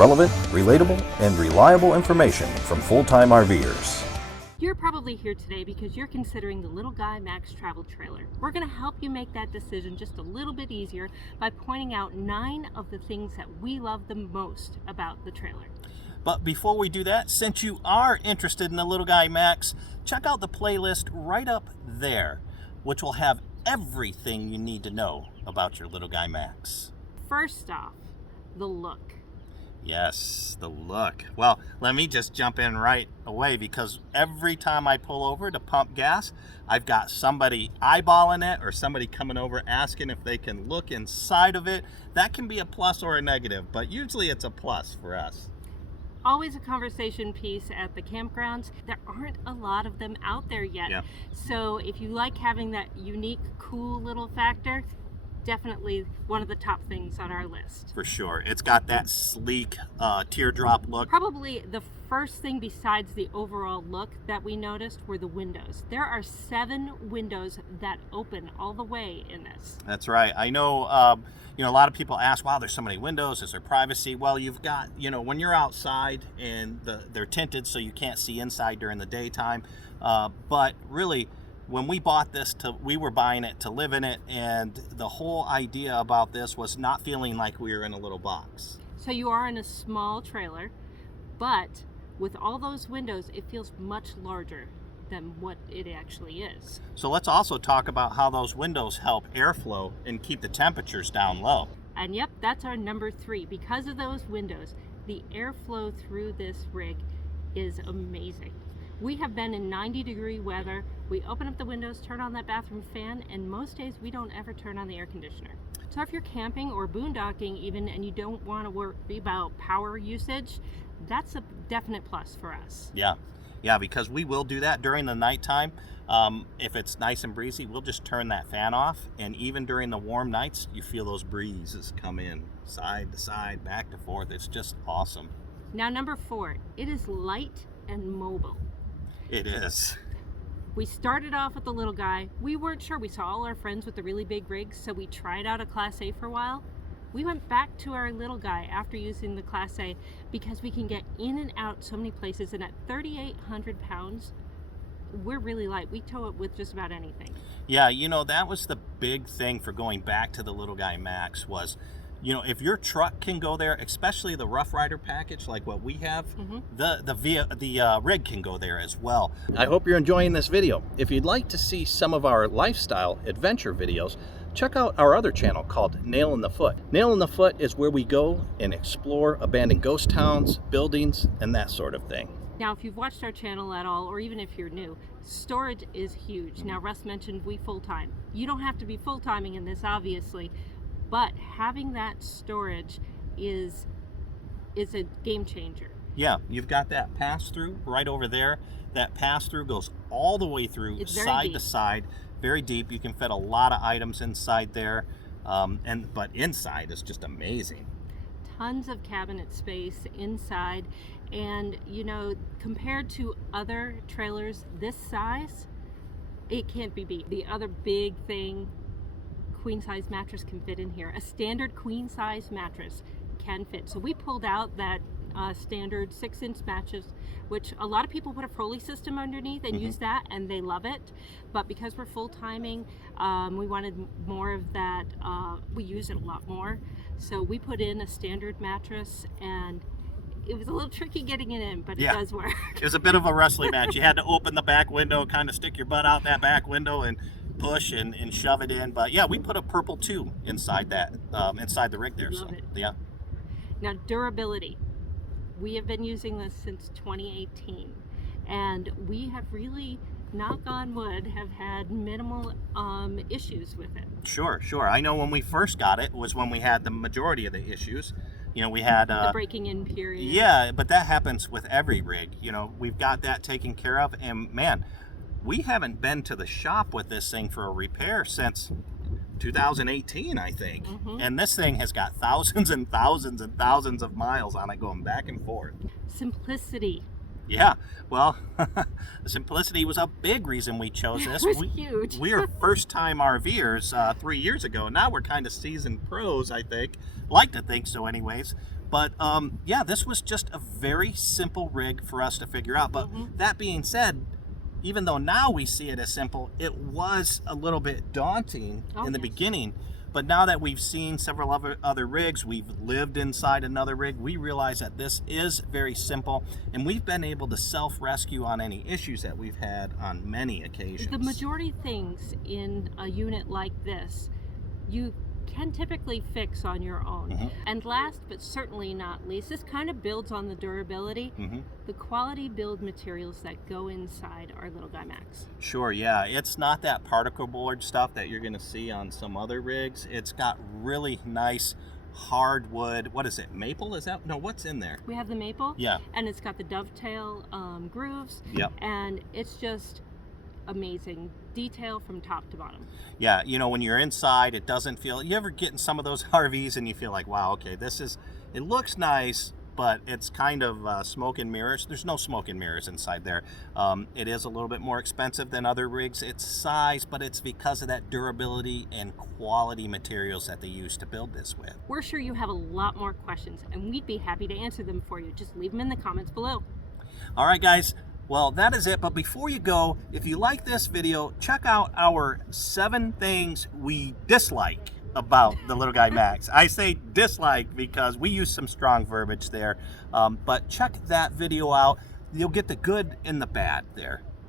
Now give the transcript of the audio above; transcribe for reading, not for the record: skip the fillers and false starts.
Relevant, relatable, and reliable information from full-time RVers. You're probably here today because you're considering the Little Guy Max travel trailer. We're going to help you make that decision just a little bit easier by pointing out 9 of the things that we love the most about the trailer. But before we do that, since you are interested in the Little Guy Max, check out the playlist right up there, which will have everything you need to know about your Little Guy Max. First off, the look. Yes, the look. Well, let me just jump in right away because every time I pull over to pump gas, I've got somebody eyeballing it or somebody coming over asking if they can look inside of it. That can be a plus or a negative, but usually it's a plus for us. Always a conversation piece at the campgrounds. There aren't a lot of them out there yet. Yeah. So if you like having that unique, cool little factor, definitely one of the top things on our list. For sure. It's got that sleek teardrop look. Probably the first thing besides the overall look that we noticed were the windows. There are 7 windows that open all the way in this. That's right. I know, a lot of people ask, wow, there's so many windows. Is there privacy? Well, you've got, when you're outside and they're tinted so you can't see inside during the daytime. But really, when we bought this, we were buying it to live in it, and the whole idea about this was not feeling like we were in a little box. So you are in a small trailer, but with all those windows, it feels much larger than what it actually is. So let's also talk about how those windows help airflow and keep the temperatures down low. And yep, that's our number 3. Because of those windows, the airflow through this rig is amazing. We have been in 90-degree weather. We open up the windows, turn on that bathroom fan, and most days we don't ever turn on the air conditioner. So if you're camping or boondocking even and you don't want to worry about power usage, that's a definite plus for us. Yeah, because we will do that during the nighttime. If it's nice and breezy, we'll just turn that fan off, and even during the warm nights, you feel those breezes come in side to side, back to forth. It's just awesome. Now, number 4, it is light and mobile. It is. We started off with the little guy. We weren't sure. We saw all our friends with the really big rigs, so we tried out a Class A for a while. We went back to our little guy after using the Class A because we can get in and out so many places, and at 3,800 pounds, we're really light. We tow it with just about anything. Yeah, that was the big thing for going back to the Little Guy Max was, if your truck can go there, especially the Rough Rider package like what we have, the rig can go there as well. I hope you're enjoying this video. If you'd like to see some of our lifestyle adventure videos, check out our other channel called Nail in the Foot. Nail in the Foot is where we go and explore abandoned ghost towns, buildings, and that sort of thing. Now, if you've watched our channel at all, or even if you're new, storage is huge. Now, Russ mentioned we full-time. You don't have to be full-timing in this, obviously, but having that storage is a game changer. Yeah, you've got that pass-through right over there. That pass-through goes all the way through, side to side, very deep. You can fit a lot of items inside there, but inside is just amazing. Tons of cabinet space inside, and compared to other trailers this size, it can't be beat. The other big thing, queen size mattress can fit in here. A standard queen size mattress can fit. So we pulled out that standard 6-inch mattress, which a lot of people put a Foley system underneath and use that, and they love it. But because we're full timing, we wanted more of that. We use it a lot more. So we put in a standard mattress, and it was a little tricky getting it in, but it does work. It was a bit of a wrestling match. You had to open the back window, kind of stick your butt out that back window and push and shove it in. But yeah, we put a purple tube inside that, inside the rig there. Love it. Yeah. Now, durability. We have been using this since 2018, and we have really, knock on wood, have had minimal issues with it. Sure. I know when we first got it was when we had the majority of the issues. We had the breaking in period. Yeah, but that happens with every rig. We've got that taken care of, and man, we haven't been to the shop with this thing for a repair since 2018, I think. And this thing has got thousands and thousands and thousands of miles on it going back and forth. Simplicity. Yeah, well, simplicity was a big reason we chose this. It was huge. We were first-time RVers 3 years ago. Now we're kind of seasoned pros, I think. Like to think so anyways. But yeah, this was just a very simple rig for us to figure out. But that being said, even though now we see it as simple, it was a little bit daunting in the beginning. But now that we've seen several other rigs, we've lived inside another rig, we realize that this is very simple, and we've been able to self-rescue on any issues that we've had on many occasions. The majority of things in a unit like this, you can typically fix on your own. And last but certainly not least, this kind of builds on the durability. The quality build materials that go inside our Little Guy Max. Sure, yeah. It's not that particle board stuff that you're going to see on some other rigs. It's got really nice hardwood. What is it? Maple? Is that? No, what's in there? We have the maple. Yeah. And it's got the dovetail grooves. Yep. And it's just amazing detail from top to bottom. Yeah, you know, when you're inside, it doesn't feel, you ever get in some of those RVs and you feel like, wow, okay, this is, it looks nice, but it's kind of smoke and mirrors. There's no smoke and mirrors inside there. It is a little bit more expensive than other rigs. It's size, but it's because of that durability and quality materials that they use to build this with. We're sure you have a lot more questions, and we'd be happy to answer them for you. Just leave them in the comments below. All right, guys. Well, that is it. But before you go, if you like this video, check out our 7 things we dislike about the Little Guy Max. I say dislike because we use some strong verbiage there. But check that video out. You'll get the good and the bad there.